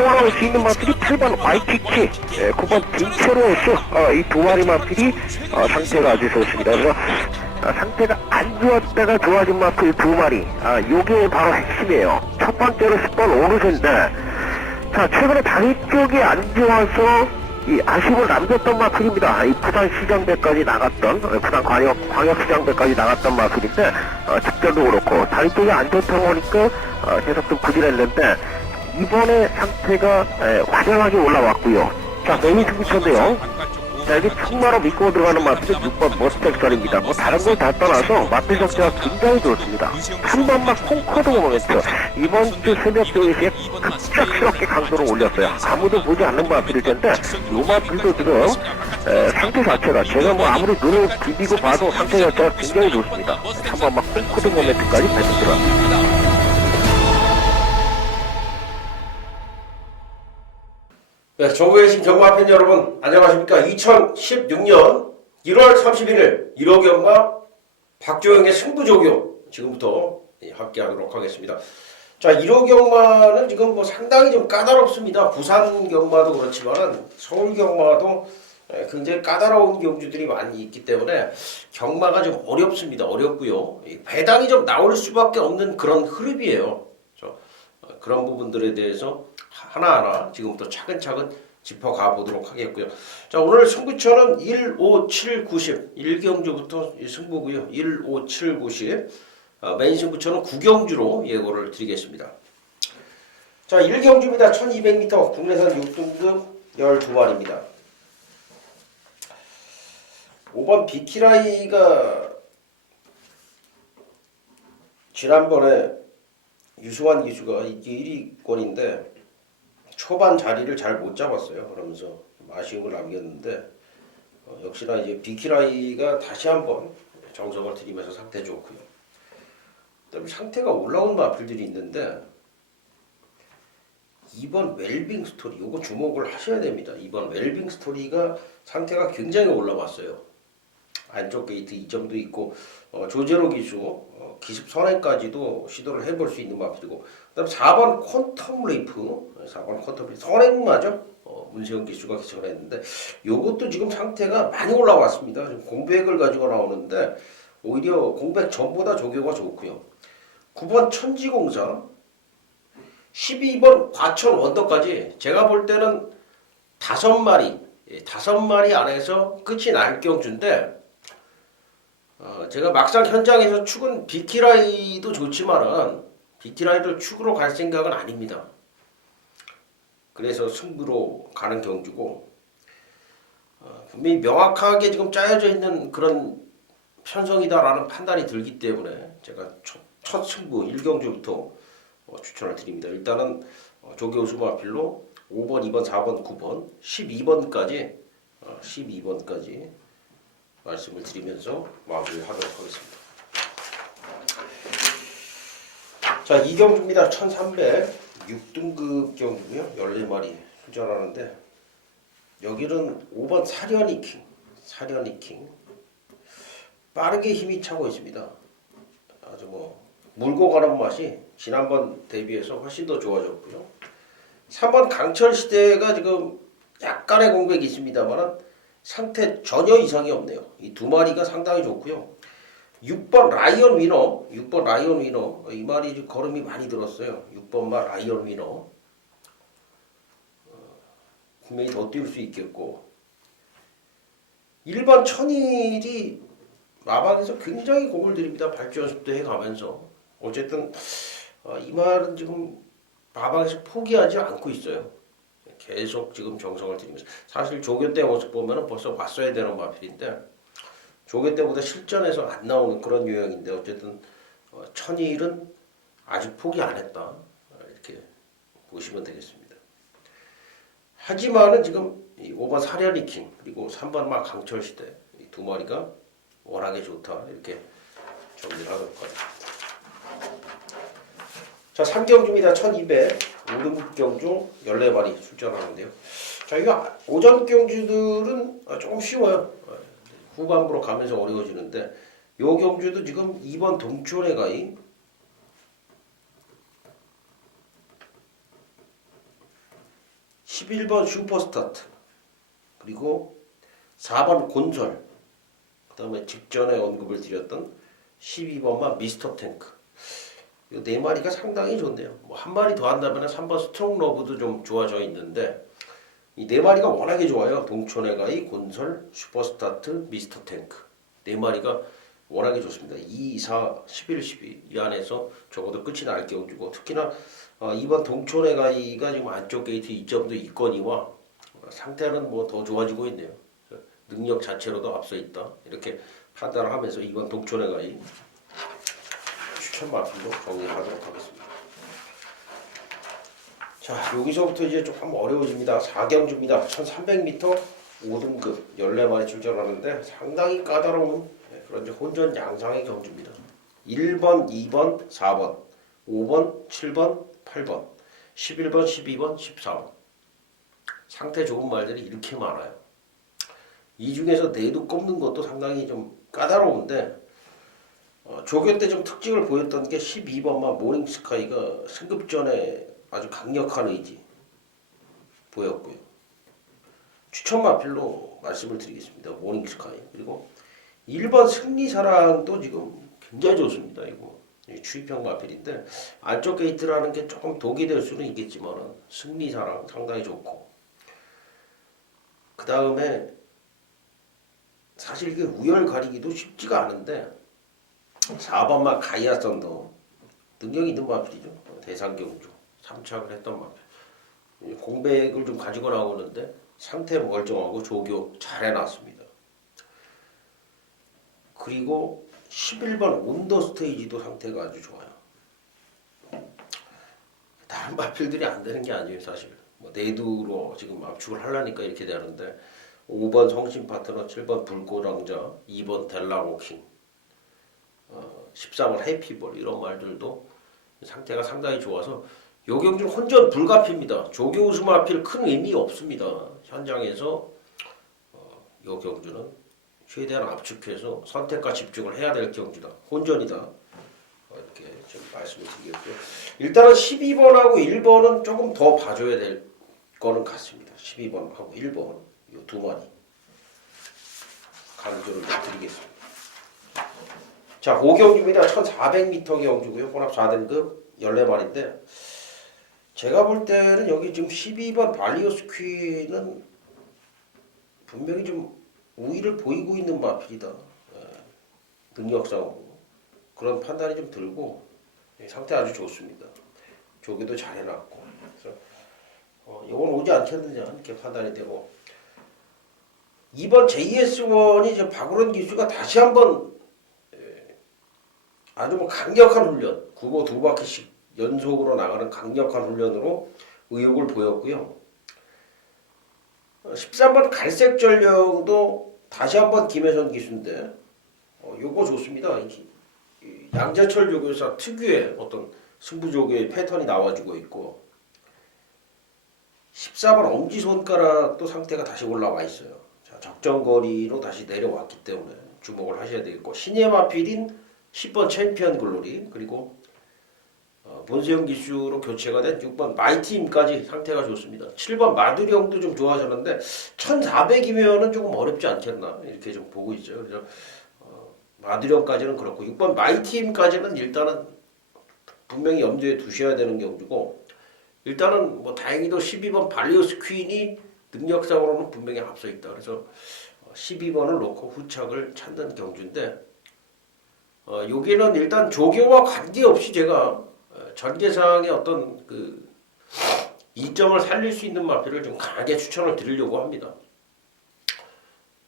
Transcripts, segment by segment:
올라올 수 있는 마필이 8번 와이키키, 예, 9번 딩체로스 어, 이 두 마리 마필이 어, 상태가 아주 좋습니다. 그래서 아, 상태가 안 좋았다가 좋아진 마필 두 마리, 아, 요게 바로 핵심이에요. 첫 번째로 10번 오르세인데 자, 최근에 다리 쪽이 안 좋아서 이 아쉬움을 남겼던 마필입니다. 이 부산 시장배까지 나갔던, 어, 부산 광역, 광역시장배까지 나갔던 마필인데, 어, 직전도 그렇고, 다리 쪽이 안 좋다고 하니까, 어, 계속 좀 부진했는데, 이번에 상태가, 에, 화려하게 올라왔고요. 자, 메인 승부처인데요. 자, 여기 충마로 믿고 들어가는 마필은 6번 머스텍설입니다. 뭐, 다른 걸 다 떠나서 마필 자체가 굉장히 좋습니다. 3번 막 콩코드 모멘트. 이번 주 새벽 조회시에 급작스럽게 강도를 올렸어요. 아무도 보지 않는 마필일 텐데, 요 마필도 지금, 에, 상태 자체가, 제가 뭐 아무리 눈을 비비고 봐도 상태 자체가 굉장히 좋습니다. 3번 막 콩코드 모멘트까지 뱉어 들어갑니다. 네, 정부의신 경마팬 여러분 안녕하십니까? 2016년 1월 31일 1호 경마 박조영의 승부조교 지금부터 예, 함께 하도록 하겠습니다. 자 1호 경마는 지금 뭐 상당히 좀 까다롭습니다. 부산 경마도 그렇지만은 서울 경마도 예, 굉장히 까다로운 경주들이 많이 있기 때문에 경마가 좀 어렵습니다. 어렵고요. 이 배당이 좀 나올 수밖에 없는 그런 흐름이에요. 저, 어, 그런 부분들에 대해서 하나하나 지금부터 차근차근 짚어가 보도록 하겠고요. 자, 오늘 승부처는 1, 5, 7, 90. 1경주부터 승부고요. 1, 5, 7, 90. 어, 메인 승부처는 9경주로 예고를 드리겠습니다. 자, 1경주입니다. 1200m 국내산 6등급 12마리입니다. 5번 비키라이가 지난번에 유수환 기수가 이게 1위권인데 초반 자리를 잘 못 잡았어요. 그러면서 아쉬움을 남겼는데 어, 역시나 이제 비키라이가 다시 한번 정성을 들이면서 상태 좋고요. 그다음에 상태가 올라온 마필들이 있는데 이번 웰빙 스토리 이거 주목을 하셔야 됩니다. 이번 웰빙 스토리가 상태가 굉장히 올라왔어요. 안쪽 게이트 2점도 있고 어, 조제로 기수 어, 기습 선행까지도 시도를 해볼 수 있는 마필이고 그다음 4번 퀀텀 레이프 4번 퀀텀 레이프 선행마죠 어, 문세영 기수가 기승을 했는데 요것도 지금 상태가 많이 올라왔습니다. 지금 공백을 가지고 나오는데 오히려 공백 전보다 조교가 좋고요. 9번 천지공사 12번 과천 원더까지 제가 볼 때는 다섯 마리 예, 다섯 마리 안에서 끝이 날 경주인데 어, 제가 막상 현장에서 축은 비키라이도 좋지만은 비키라이를 축으로 갈 생각은 아닙니다. 그래서 승부로 가는 경주고 어, 분명히 명확하게 지금 짜여져 있는 그런 편성이다라는 판단이 들기 때문에 제가 첫, 첫 승부 1경주부터 어, 추천을 드립니다. 일단은 어, 조교수 마필로 5번, 2번, 4번, 9번, 12번까지 어, 12번까지 말씀을 드리면서 마무리를 하도록 하겠습니다. 자, 이 경주입니다. 1300 6등급 경주고요. 14마리 출전하는데 여기는 5번 사련이 킹. 사련이 킹. 빠르게 힘이 차고 있습니다. 아주 뭐 물고 가는 맛이 지난번 대비해서 훨씬 더 좋아졌고요. 3번 강철 시대가 지금 약간의 공백이 있습니다만은 상태 전혀 이상이 없네요. 이 두 마리가 상당히 좋고요. 6번 라이언 위너, 6번 라이언 위너 이 말이 지금 걸음이 많이 들었어요. 6번 말 라이언 위너 어, 분명히 더 띄울 수 있겠고 1번 천일이 마방에서 굉장히 공을 들입니다. 발주 연습도 해가면서 어쨌든 어, 이 말은 지금 마방에서 포기하지 않고 있어요. 계속 지금 정성을 들이면서 사실 조교 때 모습 보면은 벌써 왔어야 되는 마필인데 조교 때보다 실전에서 안 나오는 그런 유형인데 어쨌든 어, 천일은 아직 포기 안 했다 어, 이렇게 보시면 되겠습니다. 하지만은 지금 이 5번 사려리킹 그리고 3번 막 강철 시대 이두 마리가 워낙에 좋다 이렇게 정리를 하도록 하겠습니다. 자 3경주입니다. 1200 5등급 경주 14마리 출전하는데요. 자, 이거 오전 경주들은 아, 조금 쉬워요. 어, 후반부로 가면서 어려워지는데 요 경주도 지금 2번 동촌의 가이 11번 슈퍼스타트 그리고 4번 곤설 그 다음에 직전에 언급을 드렸던 12번만 미스터 탱크 이 네 마리가 상당히 좋네요 뭐 한 마리 더 한다면 3번 스트롱 러브도 좀 좋아져 있는데 이 네 마리가 워낙에 좋아요 동촌의 가이 곤설 슈퍼스타트 미스터 탱크 네 마리가 워낙에 좋습니다 2, 4, 11, 12 이 안에서 적어도 끝이 날 경주고 특히나 어, 이번 동촌의 가이가 지금 안쪽 게이트 2점도 있거니와 어, 상태는 뭐 더 좋아지고 있네요. 능력 자체로도 앞서 있다. 이렇게 판단을 하면서 이번 동촌의 가이 추천 마필로 정리하도록 하겠습니다. 자 여기서부터 이제 조금 어려워집니다. 4경주입니다. 1300m 5등급 14마리 출전하는데 상당히 까다로운 네, 그런 혼전 양상의 경주입니다. 1번, 2번, 4번, 5번, 7번, 8번, 11번, 12번, 14번. 상태 좋은 말들이 이렇게 많아요. 이 중에서 내도 꼽는 것도 상당히 좀 까다로운데 어, 조교 때 좀 특징을 보였던 게 12번만 모닝스카이가 승급 전에 아주 강력한 의지 보였고요. 추천 마필로 말씀을 드리겠습니다. 모닝스카이 그리고 1번 승리사랑도 지금 굉장히 좋습니다. 이거 이 추입형 마필인데 안쪽 게이트라는 게 조금 독이 될 수는 있겠지만은 승리사랑 상당히 좋고 그 다음에 사실 이게 우열 가리기도 쉽지가 않은데 4번만 가이아 썬더 능력 있는 마필이죠. 대상경주 3착을 했던 마필. 공백을 좀 가지고 나오는데 상태 멀쩡하고 조교 잘 해놨습니다. 그리고 11번 온더 스테이지도 상태가 아주 좋아요. 다른 마필들이 안 되는 게 아니에요, 사실. 뭐 네두로 지금 압축을 하려니까 이렇게 되는데 5번 성신 파트너, 7번 불고랑자, 2번 델라고킹, 어, 13번 해피볼 이런 말들도 상태가 상당히 좋아서 요경주 혼전 불가피입니다. 조교 우승 마필 큰 의미 없습니다. 현장에서 어, 요 경주는 최대한 압축해서 선택과 집중을 해야 될 경주다. 혼전이다. 어, 이렇게 좀 말씀을 드리겠고요. 일단은 12번하고 1번은 조금 더 봐줘야 될 거는 같습니다. 12번하고 1번 이 두 마리 강조를 좀 드리겠습니다. 자, 5경주입니다. 1400m 경주고요. 혼합 4등급 14마리인데 제가 볼 때는 여기 지금 12번 발리오스 퀴는 분명히 좀 우위를 보이고 있는 마필이다. 예, 능력상으로 그런 판단이 좀 들고 예, 상태 아주 좋습니다. 조기도 잘 해놨고 그래서 어, 이건 오지 않겠느냐 이렇게 판단이 되고 이번 JS1이 이제 박우런 기수가 다시 한번 예, 아주 뭐 강력한 훈련 구보 두 바퀴씩 연속으로 나가는 강력한 훈련으로 의욕을 보였고요. 13번 갈색 전령도 다시 한번 김혜선 기수인데 어, 요거 좋습니다. 양재철 조교사 특유의 어떤 승부 조교의 패턴이 나와주고 있고 14번 엄지 손가락도 상태가 다시 올라와 있어요. 자, 적정 거리로 다시 내려왔기 때문에 주목을 하셔야 되겠고 신예 마필인 10번 챔피언 글로리 그리고 어, 본세영 기수로 교체가 된 6번 마이팀까지 상태가 좋습니다. 7번 마두령도 좀 좋아졌는데 1400이면은 조금 어렵지 않겠나 이렇게 좀 보고 있죠. 그래서 어, 마두령까지는 그렇고 6번 마이팀까지는 일단은 분명히 염두에 두셔야 되는 경주고 일단은 뭐 다행히도 12번 발리오스 퀸이 능력상으로는 분명히 앞서 있다. 그래서 12번을 놓고 후착을 찾는 경주인데 어, 여기는 일단 조교와 관계없이 제가 어, 전개상의 어떤 그 이점을 살릴 수 있는 마필을 좀 강하게 추천을 드리려고 합니다.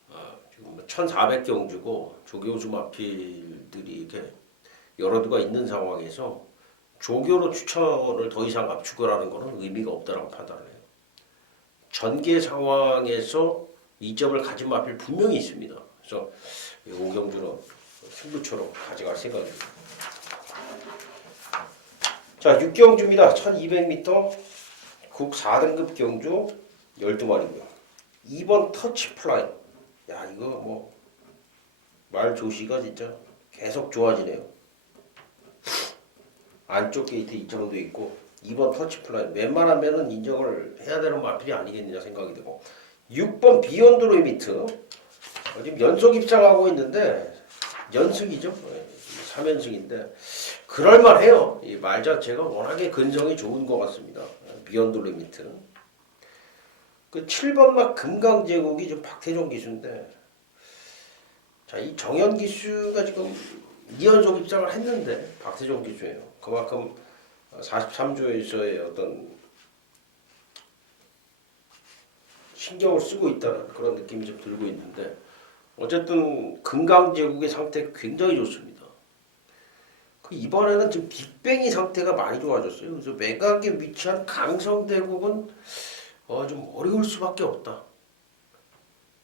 어, 지금 1,400경주고 조교수 마필들이 이렇게 여러 두가 있는 상황에서 조교로 추천을 더 이상 압축을 하는 것은 의미가 없다라고 판단을 해요. 전개 상황에서 이점을 가진 마필 분명히 있습니다. 그래서 이 오경주는 승부처럼 가져갈 생각입니다. 자, 6경주입니다. 1200m 국 4등급 경주 12마리고요. 2번 터치 플라이. 야, 이거 뭐 말 조시가 진짜 계속 좋아지네요. 안쪽 게이트 2점도 있고 2번 터치 플라이 웬만하면은 인정을 해야 되는 마필이 아니겠느냐 생각이 되고 6번 비욘드 리미트 어, 지금 연속 입장하고 있는데 연승이죠. 3연승인데 그럴만해요. 이 말 자체가 워낙에 근성이 좋은 것 같습니다. 비욘드 리미트. 그 7번 막 금강제국이 좀 박태종 기수인데 자 이 정현 기수가 지금 2연속 입장을 했는데 박태종 기수예요. 그만큼 43조에서의 어떤 신경을 쓰고 있다는 그런 느낌이 좀 들고 있는데 어쨌든 금강제국의 상태 굉장히 좋습니다. 그 이번에는 지금 빅뱅이 상태가 많이 좋아졌어요. 그래서 매각에 위치한 강성대국은 어, 좀 어려울 수밖에 없다.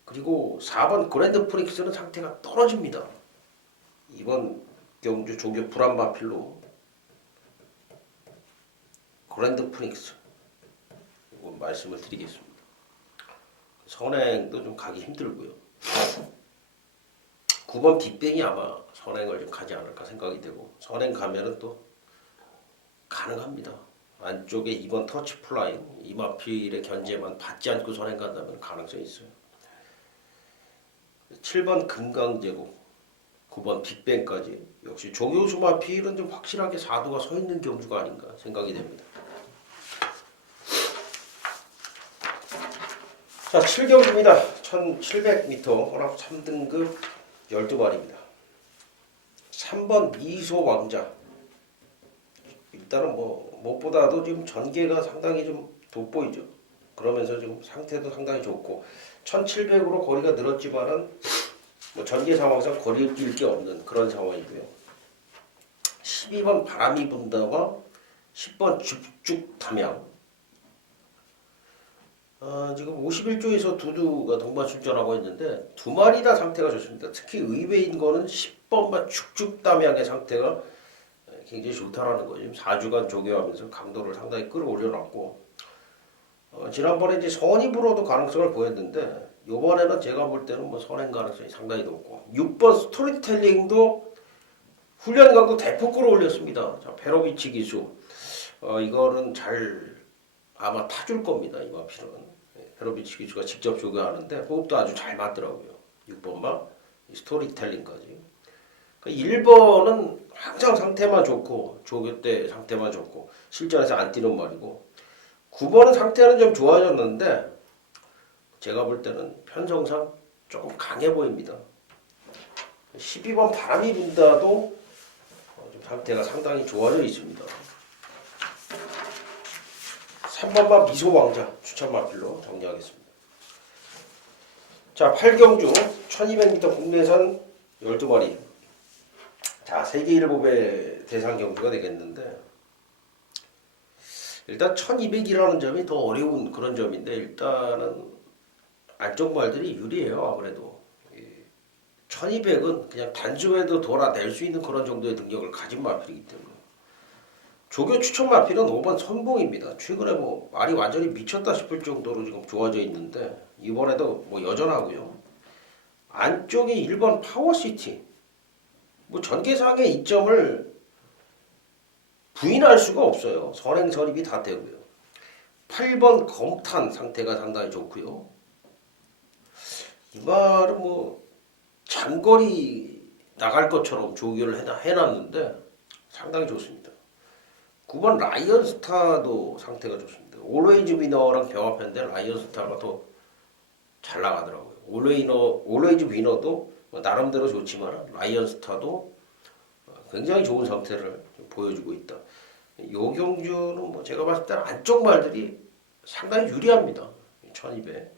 그리고 4번 그랜드 프릭스는 상태가 떨어집니다. 이번 경주 조교 불안마필로 그랜드 프릭스 말씀을 드리겠습니다. 선행도 좀 가기 힘들고요. 9번 빅뱅이 아마 선행을 좀 가지 않을까 생각이 되고 선행 가면은 또 가능합니다. 안쪽에 2번 터치 플라인 이마필의 견제만 받지 않고 선행 간다면 가능성이 있어요. 7번 금강제국 9번 빅뱅까지 역시 조교수 마필은 좀 확실하게 사도가 서 있는 경주가 아닌가 생각이 됩니다. 자, 7경주입니다. 1700m 혼합 3등급 12마리입니다. 3번 미소 왕자. 일단은 뭐 무엇보다도 지금 전개가 상당히 좀 돋보이죠. 그러면서 지금 상태도 상당히 좋고 1700으로 거리가 늘었지만은 뭐 전개 상황상 거리를 뛸게 없는 그런 상황이고요. 12번 바람이 분다와 10번 죽죽 담양 어, 지금 51조에서 두두가 동반 출전하고 있는데 두 마리 다 상태가 좋습니다. 특히 의외인 거는 10번과 축축담양의 상태가 굉장히 좋다라는 거죠. 지금 4주간 조교하면서 강도를 상당히 끌어올려놨고 어, 지난번에 이제 선입으로도 가능성을 보였는데 이번에는 제가 볼 때는 뭐 선행 가능성이 상당히 높고 6번 스토리텔링도 훈련 강도 대폭 끌어올렸습니다. 자, 페로비치 기수 어, 이거는 잘 아마 타줄 겁니다. 이번 필은 페로비치 기수가 직접 조교하는데 호흡도 아주 잘 맞더라고요. 6번만 스토리텔링까지. 그러니까 1번은 항상 상태만 좋고 조교 때 상태만 좋고 실전에서 안 뛰는 말이고 9번은 상태는 좀 좋아졌는데 제가 볼 때는 편성상 조금 강해 보입니다. 12번 바람이 분다도 어, 좀 상태가 상당히 좋아져 있습니다. 3번만 미소왕자 추천 마필로 정리하겠습니다. 자, 8경주 1200m 국내산 12마리. 자, 세계일보배 대상 경주가 되겠는데 일단 1200이라는 점이 더 어려운 그런 점인데 일단은 안쪽 말들이 유리해요, 아무래도. 1200은 그냥 단수에도 돌아낼 수 있는 그런 정도의 능력을 가진 마필이기 때문에 조교 추천 마필은 5번 선봉입니다. 최근에 뭐 말이 완전히 미쳤다 싶을 정도로 지금 좋아져 있는데 이번에도 뭐 여전하고요. 안쪽에 1번 파워시티 뭐 전개상의 이점을 부인할 수가 없어요. 선행 선입이 다 되고요. 8번 검탄 상태가 상당히 좋고요. 이 말은 뭐 장거리 나갈 것처럼 조교를 해놨는데 상당히 좋습니다. 9번 라이언 스타도 상태가 좋습니다. 올웨이즈 위너랑 병합했는데 라이언 스타가 더 잘 나가더라고요. 올웨이너, 올웨이즈 위너도 뭐 나름대로 좋지만 라이언 스타도 굉장히 좋은 상태를 좀 보여주고 있다. 요 경주는 뭐 제가 봤을 때는 안쪽 말들이 상당히 유리합니다. 1200.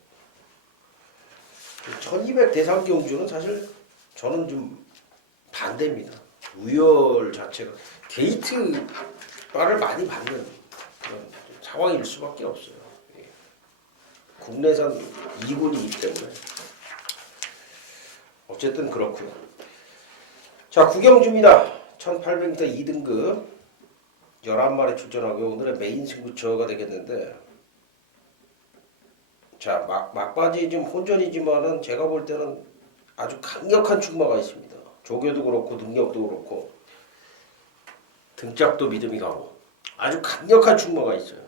1200 대상 경주는 사실 저는 좀 반대입니다. 우열 자체가 게이트 바를 많이 받는 그런 상황일 수밖에 없어요. 예. 국내산 2군이기 때문에 어쨌든 그렇고요. 자 구경주입니다. 1800m 2등급 11마리 출전하고 오늘의 메인 승부처가 되겠는데 자 막, 막바지 좀 혼전이지만은 제가 볼 때는 아주 강력한 충마가 있습니다. 조교도 그렇고 능력도 그렇고 등짝도 믿음이 가고 아주 강력한 충마가 있어요.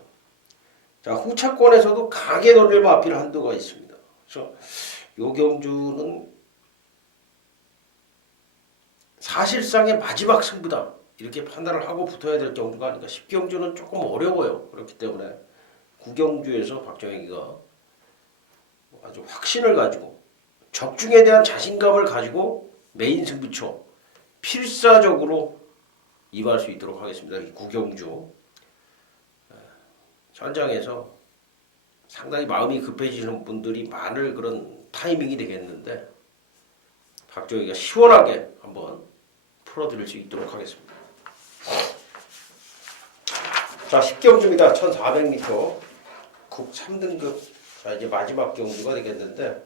자, 후차권에서도 강하게 돌릴 마필 한도가 있습니다. 그래서 요 경주는 사실상의 마지막 승부다. 이렇게 판단을 하고 붙어야 될 경주가 아닌가. 10경주는 조금 어려워요. 그렇기 때문에 9경주에서 박정희가 아주 확신을 가지고 적중에 대한 자신감을 가지고 메인 승부처 필사적으로 임할 수 있도록 하겠습니다. 이 구경주 현장에서 상당히 마음이 급해지는 분들이 많을 그런 타이밍이 되겠는데 박정희가 시원하게 한번 풀어드릴 수 있도록 하겠습니다. 자, 10경주입니다. 1400m 국 3등급 자 이제 마지막 경주가 되겠는데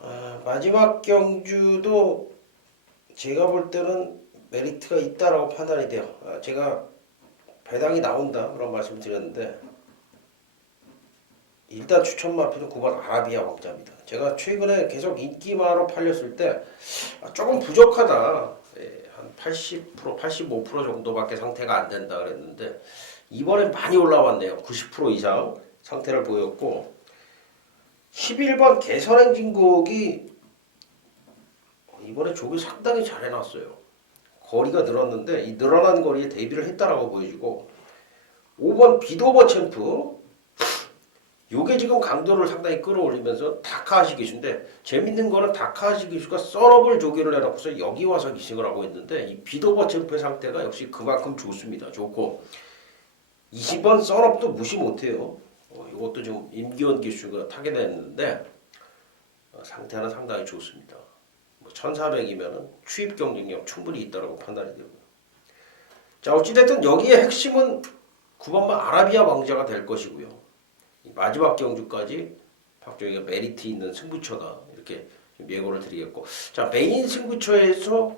아, 마지막 경주도 제가 볼 때는 메리트가 있다라고 판단이 돼요. 아, 제가 배당이 나온다 그런 말씀 드렸는데 일단 추천 마피는 9번 아라비아 왕자입니다. 제가 최근에 계속 인기마로 팔렸을 때 아, 조금 부족하다. 예, 한 80%, 85% 정도밖에 상태가 안 된다 그랬는데 이번엔 많이 올라왔네요. 90% 이상 상태를 보였고 11번 개선행 진국이 이번에 조기 상당히 잘 해놨어요. 거리가 늘었는데 이 늘어난 거리에 대비를 했다라고 보여지고 5번 비도버 챔프 요게 지금 강도를 상당히 끌어올리면서 다카하시 기수인데 재밌는 거는 다카하시 기수가 썰업을 조기를 해놓고서 여기 와서 기승을 하고 있는데 이 비도버 챔프의 상태가 역시 그만큼 좋습니다. 좋고 20번 썰업도 무시 못해요. 어, 이것도 지금 임기원 기수가 타게 됐는데 어, 상태는 상당히 좋습니다. 뭐 1400이면은 추입 경쟁력 충분히 있다고 판단이 되고요. 자 어찌됐든 여기에 핵심은 9번만 아라비아 왕자가 될 것이고요. 이 마지막 경주까지 박정희가 메리트 있는 승부처다 이렇게 좀 예고를 드리겠고 자 메인 승부처에서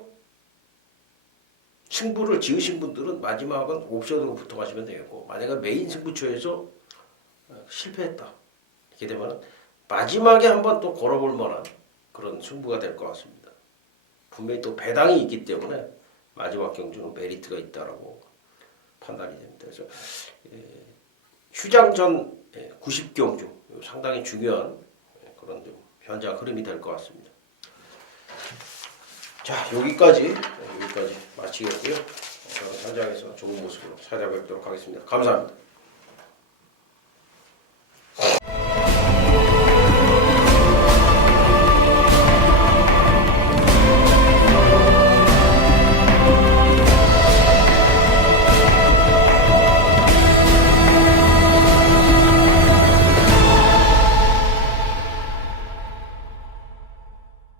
승부를 지으신 분들은 마지막은 옵션으로 붙어가시면 되겠고 만약에 메인 승부처에서 어, 실패했다 이렇게 되면 마지막에 한번 또 걸어볼 만한 그런 승부가 될 것 같습니다. 분명히 또 배당이 있기 때문에 마지막 경주는 메리트가 있다라고 판단이 됩니다. 그래서 예, 휴장 전 90경주 상당히 중요한 예, 그런 좀 현장 흐름이 될 것 같습니다. 자 여기까지 예, 여기까지 마치겠고요. 어, 현장에서 좋은 모습으로 찾아뵙도록 하겠습니다. 감사합니다.